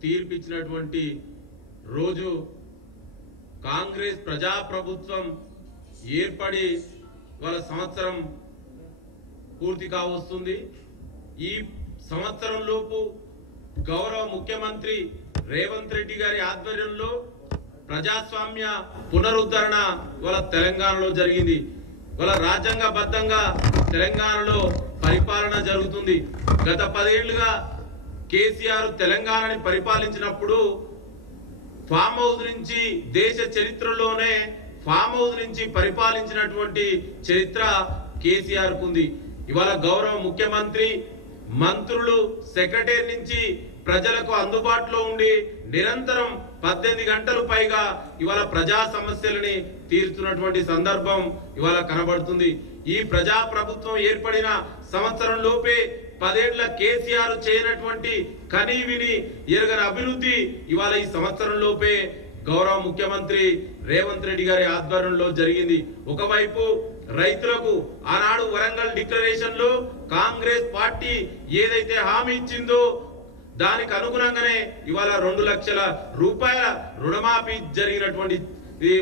తీర్పిచ్చినటువంటి రోజు కాంగ్రెస్ ప్రజాప్రభుత్వం ఏర్పడి వాళ్ళ సంవత్సరం పూర్తి కావస్తుంది। ఈ సంవత్సరం లోపు గౌరవ ముఖ్యమంత్రి రేవంత్ రెడ్డి గారి ఆధ్వర్యంలో ప్రజాస్వామ్య పునరుద్ధరణ వాళ్ళ తెలంగాణలో జరిగింది। వాళ్ళ రాజ్యాంగబద్ధంగా తెలంగాణలో పరిపాలన జరుగుతుంది। గత 10 ఏళ్లుగా కేసీఆర్ తెలంగాణని పరిపాలించినప్పుడు ఫామ్ హౌస్ నుంచి దేశ చరిత్రలోనే ఫామ్ హౌస్ నుంచి పరిపాలించినటువంటి చరిత్ర కేసీఆర్ కుంది। ఇవాళ గౌరవ ముఖ్యమంత్రి మంత్రులు సెక్రటరీ నుంచి ప్రజలకు అందుబాటులో ఉండి నిరంతరం 18 గంటలు పైగా ఇవాళ ప్రజా సమస్యలని తీర్చుతున్నటువంటి సందర్భం ఇవాళ కనబడుతుంది। ఈ ప్రజా ప్రభుత్వం ఏర్పడిన సంవత్సరం లోపే 10 ఏళ్ల కేసీఆర్ చేయనటువంటి కనీవిని ఎరగని అభివృద్ధి ఇవాళ ఈ సంవత్సరం లోపే గౌరవ ముఖ్యమంత్రి రేవంత్ రెడ్డి గారి ఆధ్వర్యంలో జరిగింది। ఒకవైపు రైతులకు ఆనాడు వరంగల్ డిక్లరేషన్ లో కాంగ్రెస్ పార్టీ ఏదైతే హామీ ఇచ్చిందో దానికి అనుగుణంగానే ఇవాళ 2 లక్షల రూపాయల రుణమాఫీ జరిగినటువంటి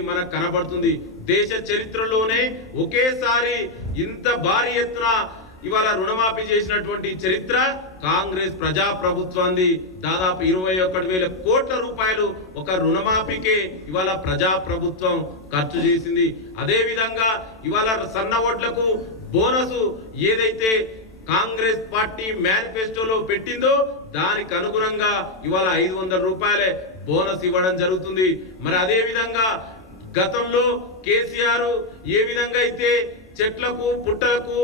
మనకు కనబడుతుంది। దేశ చరిత్రలోనే ఒకేసారి ఇంత భారీ ఎత్తున ఇవాళ రుణమాఫీ చేసినటువంటి చరిత్ర కాంగ్రెస్ ప్రజా ప్రభుత్వాన్ని దాదాపు 21,000 కోట్ల రూపాయలు ఒక రుణమాఫీకే ఇవాళ ప్రజా ప్రభుత్వం ఖర్చు చేసింది। అదే విధంగా ఇవాళ సన్న ఓట్లకు బోనస్ ఏదైతే కాంగ్రెస్ పార్టీ మేనిఫెస్టోలో పెట్టిందో దానికి అనుగుణంగా ఇవాళ 500 రూపాయలే బోనస్ ఇవ్వడం జరుగుతుంది। మరి అదే విధంగా గతంలో కేసీఆర్ ఏ విధంగా అయితే చెట్లకు పుట్టలకు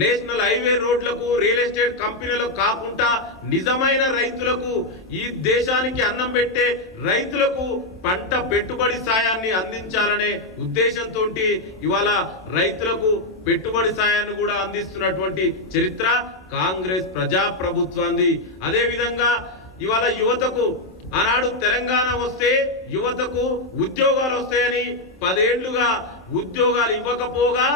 నేషనల్ హైవే రోడ్లకు రియల్ ఎస్టేట్ కంపెనీలకు కాకుండా నిజమైన రైతులకు ఈ దేశానికి అన్నం పెట్టే రైతులకు పంట పెట్టుబడి సాయాన్ని అందించాలనే ఉద్దేశంతో ఇవాళ రైతులకు పెట్టుబడి సాయాన్ని కూడా అందిస్తున్నటువంటి చరిత్ర కాంగ్రెస్ ప్రజా ప్రభుత్వాన్ని। అదే విధంగా ఇవాళ యువతకు ఆనాడు తెలంగాణ వస్తే యువతకు ఉద్యోగాలు వస్తాయని 10 ఏళ్లుగా ఉద్యోగాలు ఇవ్వకపోగా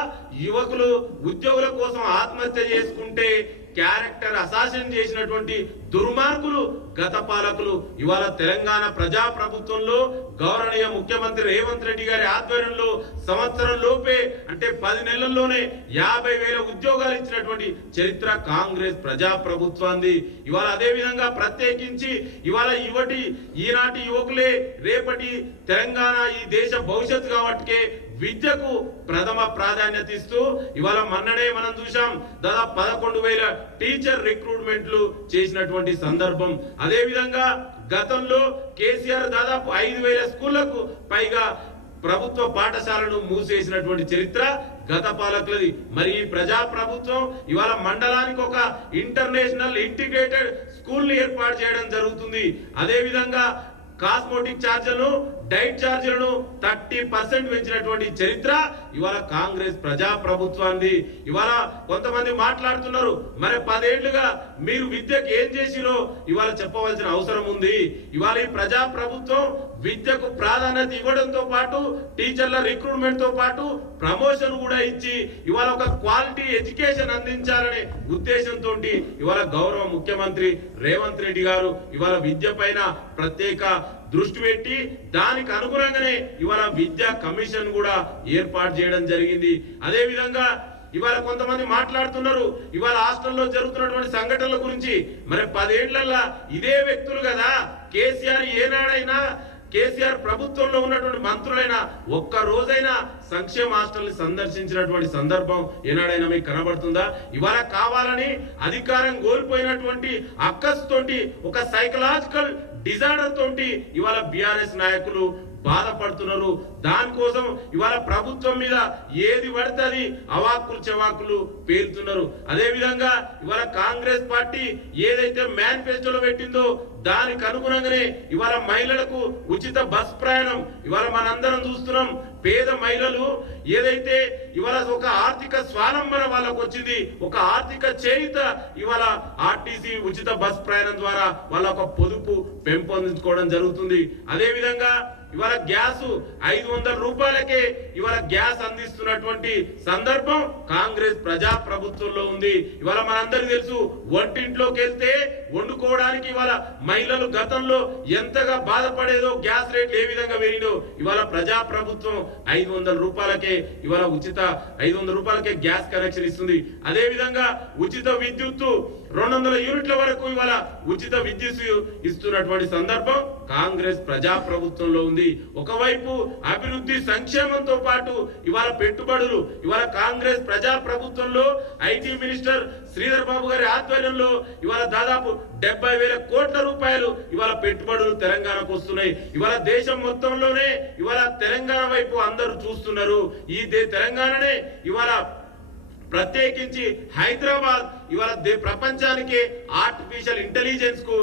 యువకులు ఉద్యోగుల కోసం ఆత్మహత్య చేసుకుంటే క్యారెక్టర్ అసాసిన్ చేసినటువంటి దుర్మార్గులు గత పాలకులు ఇవాళ తెలంగాణ ప్రజా ప్రభుత్వంలో గౌరవనీయ ముఖ్యమంత్రి రేవంత్ రెడ్డి గారి ఆధ్వర్యంలో సంవత్సరం లోపే అంటే 10 నెలల్లోనే 50,000 ఉద్యోగాలు ఇచ్చినటువంటి చరిత్ర కాంగ్రెస్ ప్రజా ప్రభుత్వాన్ని। ఇవాళ అదే విధంగా ప్రత్యేకించి ఇవాళ ఈనాటి యువకులే రేపటి తెలంగాణ ఈ దేశ భవిష్యత్తు కాబట్టి విద్యకు ప్రథమ ప్రాధాన్యత ఇస్తూ ఇవాళ మొన్ననే మనం చూసాం దాదాపు 11,000 టీచర్ రిక్రూట్మెంట్లు చేసినటువంటి సందర్భం। అదే విధంగా గతంలో కేసీఆర్ దాదాపు 5,000 స్కూళ్లకు పైగా ప్రభుత్వ పాఠశాలను మూసేసినటువంటి చరిత్ర గత పాలకులది। మరి ఈ ప్రజా ప్రభుత్వం ఇవాళ మండలానికి ఒక ఇంటర్నేషనల్ ఇంటిగ్రేటెడ్ స్కూల్ ఏర్పాటు చేయడం జరుగుతుంది। అదే విధంగా కాస్మోటిక్ ఛార్జీలను డైట్ ఛార్జీలను 30% పెంచినటువంటి చరిత్ర ఇవాళ కాంగ్రెస్ ప్రజా ప్రభుత్వాన్ని। ఇవాళ కొంతమంది మాట్లాడుతున్నారు మరి 10 ఏళ్లుగా మీరు విద్యకు ఏం చేసిరో ఇవాళ చెప్పవలసిన అవసరం ఉంది। ఇవాళ ఈ ప్రజా ప్రభుత్వం విద్యకు ప్రాధాన్యత ఇవ్వడంతో పాటు టీచర్ల రిక్రూట్మెంట్ తో పాటు ప్రమోషన్ కూడా ఇచ్చి ఇవాళ ఒక క్వాలిటీ ఎడ్యుకేషన్ అందించాలనే ఉద్దేశంతో ఇవాళ గౌరవ ముఖ్యమంత్రి రేవంత్ రెడ్డి గారు ఇవాళ విద్య పైన ప్రత్యేక దృష్టి పెట్టి దానికి అనుగుణంగానే ఇవాళ విద్యా కమిషన్ కూడా ఏర్పాటు చేయడం జరిగింది। అదే విధంగా ఇవాళ కొంతమంది మాట్లాడుతున్నారు ఇవాళ హాస్టల్లో జరుగుతున్నటువంటి సంఘటనల గురించి మరి 10 ఏళ్లలో ఇదే వ్యక్తులు కదా కేసీఆర్ ఏనాడైనా కేసీఆర్ ప్రభుత్వంలో ఉన్నటువంటి మంత్రులైనా ఒక్క రోజైనా సంక్షేమ హాస్టల్ని సందర్శించినటువంటి సందర్భం ఏనాడైనా మీకు కనబడుతుందా? ఇవాళ కావాలని అధికారం కోల్పోయినటువంటి అక్కస్తోటి ఒక సైకలాజికల్ డిజార్డర్ తోటి ఇవాళ బీఆర్ఎస్ నాయకులు బాధపడుతున్నారు। దానికోసం ఇవాళ ప్రభుత్వం మీద ఏది పడితే అది అవాక్కులు చెవాకులు పేలుతున్నారు। అదే విధంగా ఇవాళ కాంగ్రెస్ పార్టీ ఏదైతే మేనిఫెస్టోలో పెట్టిందో దానికి అనుగుణంగానే ఇవాళ మహిళలకు ఉచిత బస్ ప్రయాణం ఇవాళ మనందరం చూస్తున్నాం। పేద మహిళలు ఏదైతే ఇవాళ ఒక ఆర్థిక స్వాలంబన వాళ్ళకు వచ్చింది, ఒక ఆర్థిక చేయుత ఇవాళ ఆర్టీసీ ఉచిత బస్ ప్రయాణం ద్వారా వాళ్ళ ఒక పొదుపు పెంపొందించుకోవడం జరుగుతుంది। అదే విధంగా ఇవాళ గ్యాస్ 500 రూపాయలకే ఇవాళ గ్యాస్ అందిస్తున్నటువంటి సందర్భం కాంగ్రెస్ ప్రజా ప్రభుత్వంలో ఉంది। ఇవాళ మనందరికీ తెలుసు వంటింట్లోకి వెళ్తే వండుకోవడానికి ఇవాళ మహిళలు గతంలో ఎంతగా బాధపడేదో, గ్యాస్ రేట్లు ఏ విధంగా పెరిగినో ఇవాళ ప్రజాప్రభుత్వం 500 రూపాయలకే ఇవాళ ఉచిత 500 రూపాయలకే గ్యాస్ కనెక్షన్ ఇస్తుంది. అదే విధంగా ఉచిత విద్యుత్తు 200 యూనిట్ల వరకు ఇవాళ ఉచిత విద్యుత్ ఇస్తున్నటువంటి సందర్భం కాంగ్రెస్ ప్రజాప్రభుత్వంలో ఉంది. ఒకవైపు అభివృద్ధి సంక్షేమంతో పాటు ఇవాళ పెట్టుబడులు, ఇవాళ కాంగ్రెస్ ప్రజాప్రభుత్వంలో ఐటీ మినిస్టర్ శ్రీధర్ బాబు గారి ఆధ్వర్యంలో ఇవాళ దాదాపు 70,000 కోట్ల రూపాయలు ఇవాళ పెట్టుబడులు తెలంగాణకు వస్తున్నాయి. ఇవాళ దేశం మొత్తంలోనే ఇవాళ తెలంగాణ వైపు అందరూ చూస్తున్నారు. ఈ తెలంగాణనే ఇవాళ ప్రత్యేకించి హైదరాబాద్ ఇవాళ ప్రపంచానికి ఆర్టిఫిషియల్ ఇంటెలిజెన్స్ కు